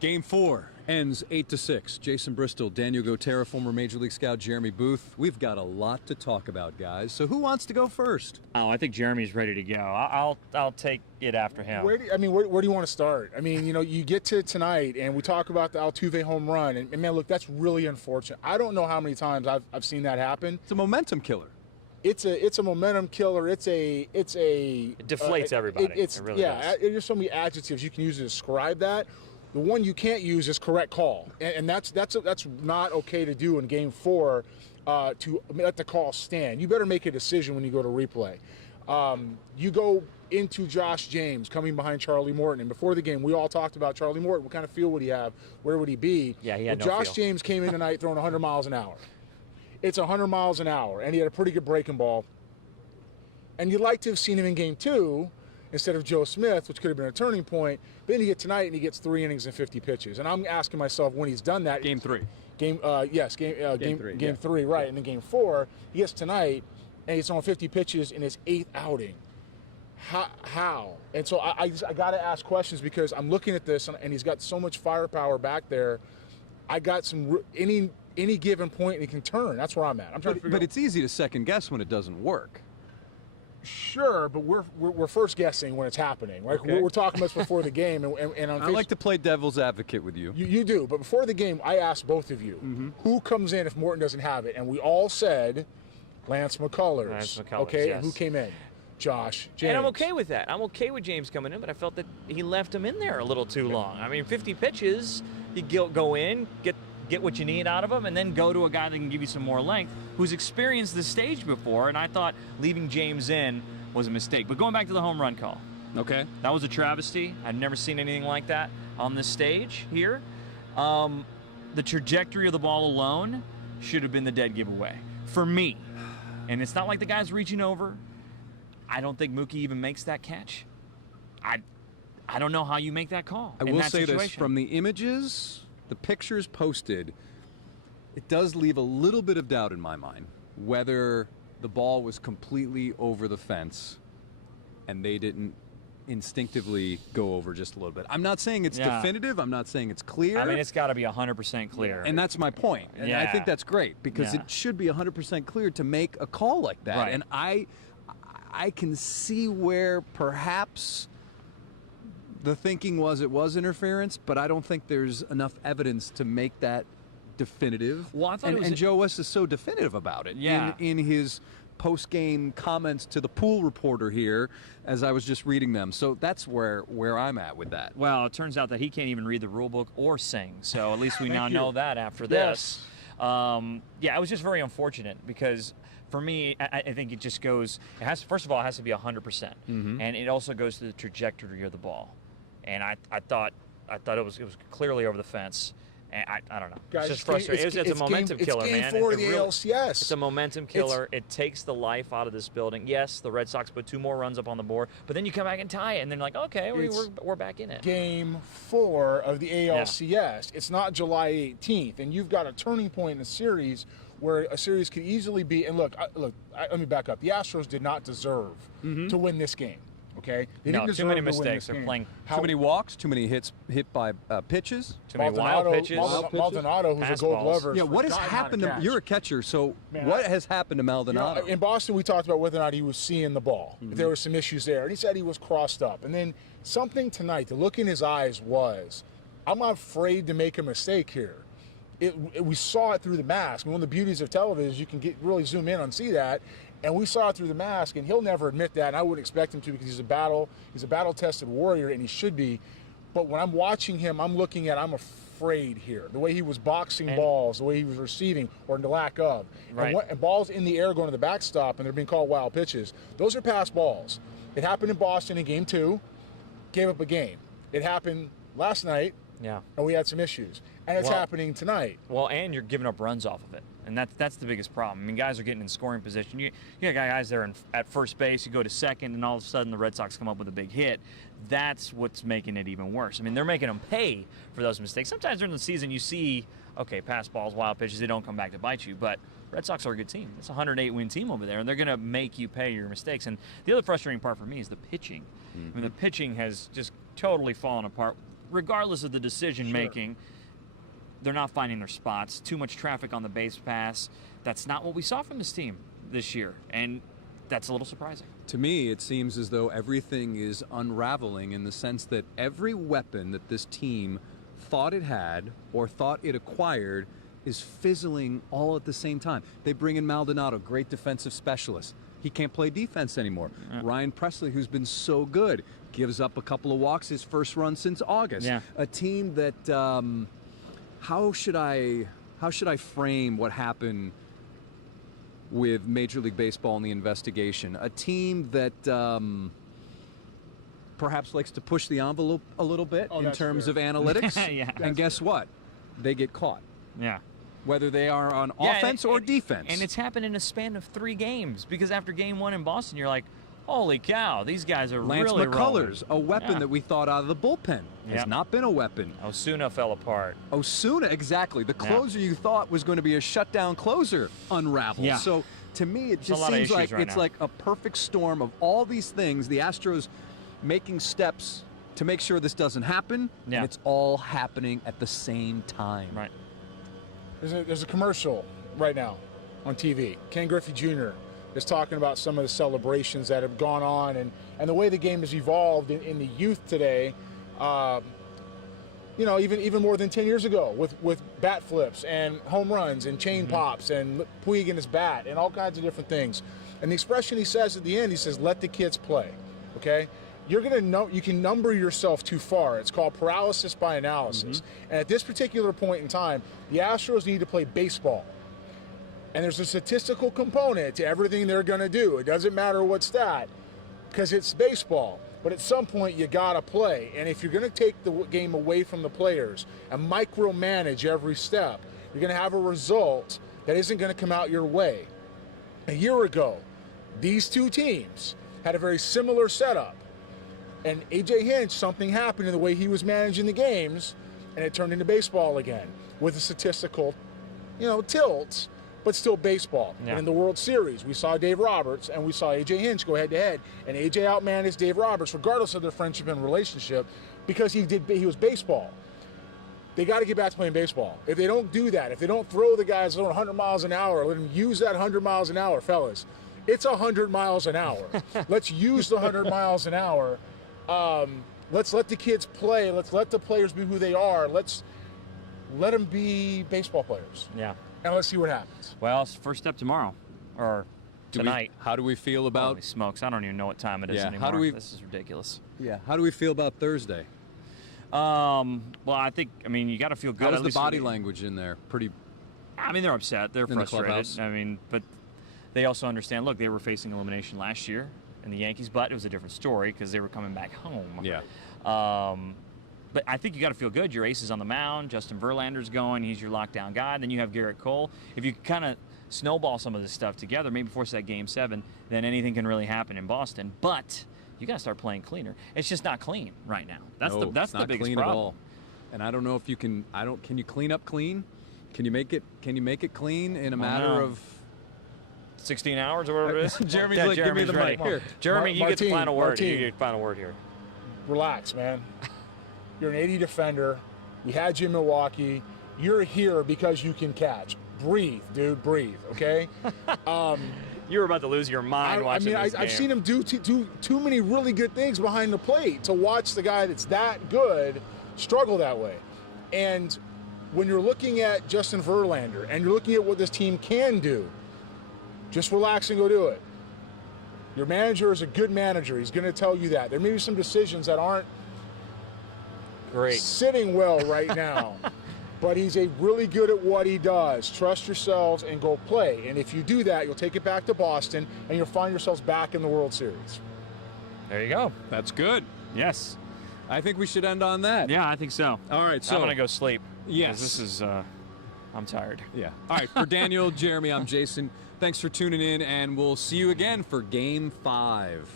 Game 4 ends 8-6. Jason Bristol, Daniel Gotera, former Major League scout Jeremy Booth. We've got a lot to talk about, guys. So who wants to go first? Oh, I think Jeremy's ready to go. I'll take it after him. Where do you want to start? I mean, you get to tonight, and we talk about the Altuve home run, and man, look, that's really unfortunate. I don't know how many times I've seen that happen. It's a momentum killer. It's a momentum killer. It deflates everybody. It really does. There's so many adjectives you can use to describe that. The one you can't use is correct call, and that's not okay to do in Game 4. To let the call stand, you better make a decision when you go to replay. You go into Josh James coming behind Charlie Morton, and before the game, we all talked about Charlie Morton. What kind of feel would he have? Where would he be? Yeah, he had no Josh feel. James came in tonight throwing 100 miles an hour. It's 100 miles an hour, and he had a pretty good breaking ball. And you'd like to have seen him in Game 2 instead of Joe Smith, which could have been a turning point. But then you get tonight, and he gets 3 innings and 50 pitches. And I'm asking myself when he's done that. Game 3. Game 3, right. Yeah. And then Game 4, he gets tonight, and he's on 50 pitches in his 8th outing. How? And so I got to ask questions because I'm looking at this, and he's got so much firepower back there. I got some any given point, he can turn. That's where I'm at. I'm trying to figure But it's easy to second guess when it doesn't work. Sure, but we're first guessing when it's happening, right? Okay. We're talking about this before the game, and on I like to play devil's advocate with you. You do, but before the game, I asked both of you who comes in if Morton doesn't have it, and we all said Lance McCullers. Lance McCullers, okay, yes. and who came in? Josh James. And I'm okay with that. I'm okay with James coming in, but I felt that he left him in there a little too long. I mean, 50 pitches, you go in, get what you need out of him, and then go to a guy that can give you some more length, who's experienced this stage before, and I thought leaving James in was a mistake. But going back to the home run call. Okay. That was a travesty. I've never seen anything like that on this stage here. The trajectory of the ball alone should have been the dead giveaway for me. And it's not like the guy's reaching over. I don't think Mookie even makes that catch. I don't know how you make that call. I will say this, from the images, the pictures posted, it does leave a little bit of doubt in my mind whether the ball was completely over the fence and they didn't instinctively go over just a little bit. I'm not saying it's definitive. I'm not saying it's clear. I mean, it's got to be 100% clear. And that's my point. And I think that's great because it should be 100% clear to make a call like that. Right. And I can see where perhaps the thinking was it was interference, but I don't think there's enough evidence to make that definitive. Well, I thought and Joe West is so definitive about it in his post-game comments to the pool reporter here as I was just reading them. So that's where I'm at with that. Well, it turns out that he can't even read the rule book or sing, so at least we now know that after this. It was just very unfortunate because for me, I think it just goes, first of all, it has to be 100%. And it also goes to the trajectory of the ball. And I thought it was clearly over the fence. And I don't know. Guys, it's just frustrating. It's a momentum killer, man. It's Game 4 of the ALCS. It's a momentum killer. It takes the life out of this building. Yes, the Red Sox put 2 more runs up on the board, but then you come back and tie it, and then like, okay, we're back in it. Game 4 of the ALCS. Yeah. It's not July 18th, and you've got a turning point in the series where a series could easily be. And look, let me back up. The Astros did not deserve to win this game. Okay, they didn't deserve too many mistakes. They're playing too many walks, too many hits hit by pitches, too many wild pitches. Maldonado, who's a Gold Glover. Yeah, what has happened to? You're a catcher, so what has happened to Maldonado? In Boston, we talked about whether or not he was seeing the ball. There were some issues there, and he said he was crossed up. And then something tonight, the look in his eyes was, I'm not afraid to make a mistake here. We saw it through the mask. One of the beauties of television is you can really zoom in and see that. And we saw it through the mask, and he'll never admit that, and I wouldn't expect him to because he's a battle-tested warrior, and he should be. But when I'm watching him, I'm afraid here. The way he was boxing balls, the way he was receiving, or the lack of. Right. And balls in the air going to the backstop, and they're being called wild pitches. Those are pass balls. It happened in Boston in Game 2, gave up a game. It happened last night, and we had some issues. And it's happening tonight. Well, and you're giving up runs off of it. And that's the biggest problem. I mean, guys are getting in scoring position. You got guys there at first base, you go to second, and all of a sudden the Red Sox come up with a big hit. That's what's making it even worse. I mean, they're making them pay for those mistakes. Sometimes during the season you see, okay, pass balls, wild pitches, they don't come back to bite you. But Red Sox are a good team. It's a 108-win team over there, and they're going to make you pay your mistakes. And the other frustrating part for me is the pitching. I mean, the pitching has just totally fallen apart regardless of the decision making, they're not finding their spots. Too much traffic on the base pass. That's not what we saw from this team this year, and that's a little surprising. To me, it seems as though everything is unraveling in the sense that every weapon that this team thought it had or thought it acquired is fizzling all at the same time. They bring in Maldonado, great defensive specialist. He can't play defense anymore. Yeah. Ryan Presley, who's been so good, gives up a couple of walks his first run since August. Yeah. A team that, how should I frame what happened with Major League Baseball and the investigation? A team that perhaps likes to push the envelope a little bit in terms of analytics. Yeah. And guess what? They get caught. Yeah. Whether they are on offense or defense. And it's happened in a span of 3 games, because after game 1 in Boston, you're like, holy cow, these guys are Lance really McCullers, rolling. a weapon that we thought out of the bullpen, has not been a weapon. Osuna fell apart. Osuna, exactly. The closer you thought was going to be a shutdown closer unraveled. Yeah. So to me, it just seems like it's like a perfect storm of all these things. The Astros making steps to make sure this doesn't happen, and it's all happening at the same time. Right. There's a commercial right now on TV. Ken Griffey Jr. is talking about some of the celebrations that have gone on and the way the game has evolved in the youth today. You know, even more than 10 years ago with bat flips and home runs and chain pops and Puig in his bat and all kinds of different things. And the expression he says at the end, he says, "Let the kids play." Okay? You can number yourself too far. It's called paralysis by analysis. And at this particular point in time, the Astros need to play baseball. And there's a statistical component to everything they're going to do. It doesn't matter what stat, because it's baseball. But at some point, you got to play. And if you're going to take the game away from the players and micromanage every step, you're going to have a result that isn't going to come out your way. A year ago, these two teams had a very similar setup. And A.J. Hinch, something happened in the way he was managing the games, and it turned into baseball again with a statistical, tilt, but still baseball. Yeah. And in the World Series, we saw Dave Roberts and we saw A.J. Hinch go head-to-head, and A.J. outmanaged Dave Roberts regardless of their friendship and relationship because he was baseball. They got to get back to playing baseball. If they don't do that, if they don't throw the guys 100 miles an hour, let them use that 100 miles an hour, fellas. It's 100 miles an hour. Let's use the 100 miles an hour. Let's let the kids play. Let's let the players be who they are. Let's let them be baseball players. Yeah. And let's see what happens. Well, it's first step tomorrow or tonight. How do we feel about? Holy smokes! I don't even know what time it is anymore. This is ridiculous. Yeah. How do we feel about Thursday? Well, I mean, you got to feel good. How's the body language in there? Pretty. I mean, they're upset. They're frustrated. I mean, but they also understand. Look, they were facing elimination last year in the Yankees, but it was a different story because they were coming back home. Yeah. But I think you got to feel good. Your ace is on the mound. Justin Verlander's going. He's your lockdown guy. Then you have Garrett Cole. If you kind of snowball some of this stuff together, maybe force that Game 7, then anything can really happen in Boston. But you got to start playing cleaner. It's just not clean right now. That's the biggest clean problem. At all. And I don't know if you can. Can you clean up clean? Can you make it clean in a matter of 16 hours or whatever it is? Jeremy's like, give me the mic here. Jeremy, you get the final word. You get the final word here. Relax, man. You're an 80 defender. We had you in Milwaukee. You're here because you can catch. Breathe, dude. Breathe, okay? You were about to lose your mind watching this game. I've seen him do too many really good things behind the plate to watch the guy that's that good struggle that way. And when you're looking at Justin Verlander and you're looking at what this team can do, just relax and go do it. Your manager is a good manager. He's going to tell you that. There may be some decisions that aren't sitting well right now, but he's really good at what he does. Trust yourselves and go play. And if you do that, you'll take it back to Boston, and you'll find yourselves back in the World Series. There you go. That's good. Yes. I think we should end on that. Yeah, I think so. All right, so I'm going to go sleep. Yes. This is, I'm tired. Yeah. All right, for Daniel, Jeremy, I'm Jason. Thanks for tuning in, and we'll see you again for Game 5.